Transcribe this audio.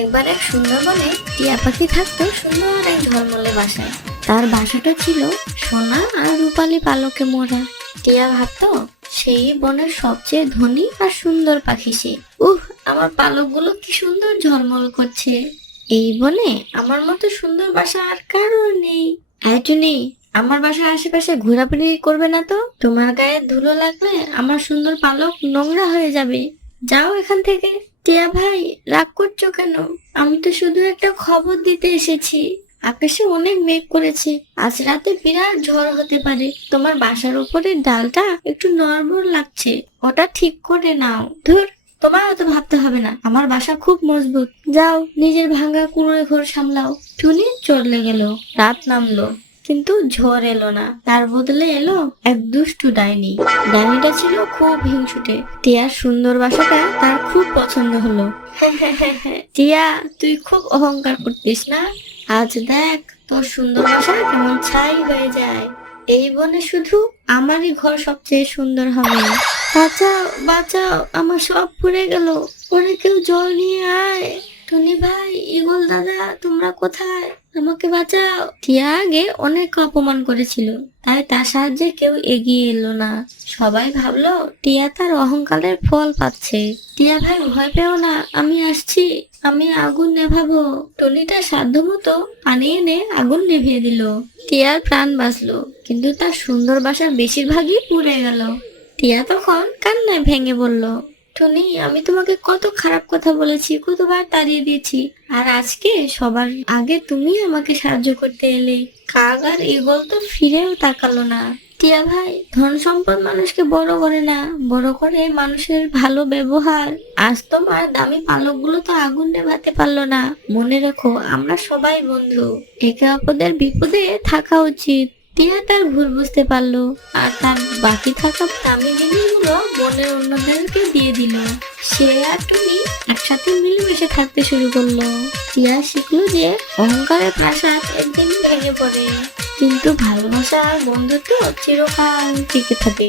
একবার এক সুন্দরবনে টিয়া পাখি থাকতো সুন্দর এক ঝলমলে বাসায়। তার বাসাটা ছিল সোনা আর রূপালী পালকে মোড়া। টিয়া ভাবতো সেই বনের সবচেয়ে ধনী আর সুন্দর পাখি সে। আমার পালকগুলো কি সুন্দর ঝলমল করছে। এই বনে আমার মতো সুন্দর বাসা আর কারো নেই। এই টুনি, আমার বাসার আশেপাশে ঘোরাঘুরি করবে না তো। তোমার গায়ে ধুলো লাগলে আমার সুন্দর পালক নোংরা হয়ে যাবে। যাও এখান থেকে। টিয়া ভাই, রাগ করছো কেন? আমি তো শুধু একটা খবর দিতে এসেছি। আকাশে অনেক মেঘ করেছে, আজ রাতে বিরাট ঝড় হতে পারে। তোমার বাসার উপরে ডালটা একটু নড়বড় লাগছে, ওটা ঠিক করে নাও। ধুর, তোমার অত ভাবতে হবে না, আমার বাসা খুব মজবুত। যাও নিজের ভাঙা কুঁড়ে ঘর সামলাও। টুনি চলে গেল। রাত নামলো, কিন্তু ঝড় এলো না। তার বদলে এলো এক দুষ্টু ডাইনি। ডাইনিটা ছিল খুব হিংসুটে। টিয়ার সুন্দর বাসাটা তার খুব পছন্দ হলো। টিয়া, তুই খুব অহংকার করতিস না? আজ দেখ তোর সুন্দর বাসা কেমন ছাই হয়ে যায়। এই বনে শুধু আমারই ঘর সবচেয়ে সুন্দর হবে। বাঁচাও বাঁচাও, আমার সব পুড়ে গেল। ওরে কেউ জল নিয়ে আয়। টুনি ভাই, ইগল দাদা, তোমরা কোথায়? আমাকে বাঁচাও। টিয়া আগে অনেক অপমান করেছিল, তাই তার সাহায্যে কেউ এগিয়ে এলো না। সবাই ভাবলো টিয়া তার অহংকারের ফল পাচ্ছে। টিয়া ভাই, ভয় পেও না, আমি আসছি। আমি আগুন নেভাবো। টনিটা সাধ্যমতো পানি এনে আগুন নিভিয়ে দিল। টিয়ার প্রাণ বাঁচলো, কিন্তু তার সুন্দর বাসার বেশিরভাগই পুড়ে গেল। টিয়া তখন কান্নায় ভেঙে বলল, টনি, আমি তোমাকে কত খারাপ কথা বলেছি, কতবার তাড়িয়ে দিয়েছি, আর আজকে সবার আগে তুমি আমাকে সাহায্য করতে এলে। কাক আর ঈগল তো ফিরেও তাকালো না। টিয়া ভাই, ধন সম্পদ মানুষকে বড় করে না, বড় করে মানুষের ভালো ব্যবহার। আজ তোমার দামি পালকগুলো তো আগুন নেভাতে পারলো না। মনে রেখো, আমরা সবাই বন্ধু, একে অপরের বিপদে থাকা উচিত। টিয়া তার ভুল বুঝতে পারলো, আর তার বাকি থাকা দামি জিনিসগুলো বনের অন্যদেরকে দিয়ে দিল। সে আর টুনি একসাথে মিলেমিশে থাকতে শুরু করলো। টিয়া শিখলো যে অহংকারের প্রাসাদ একদিন ভেঙে পড়ে, কিন্তু ভালোবাসা আর বন্ধুত্ব চিরকাল টিকে থাকে।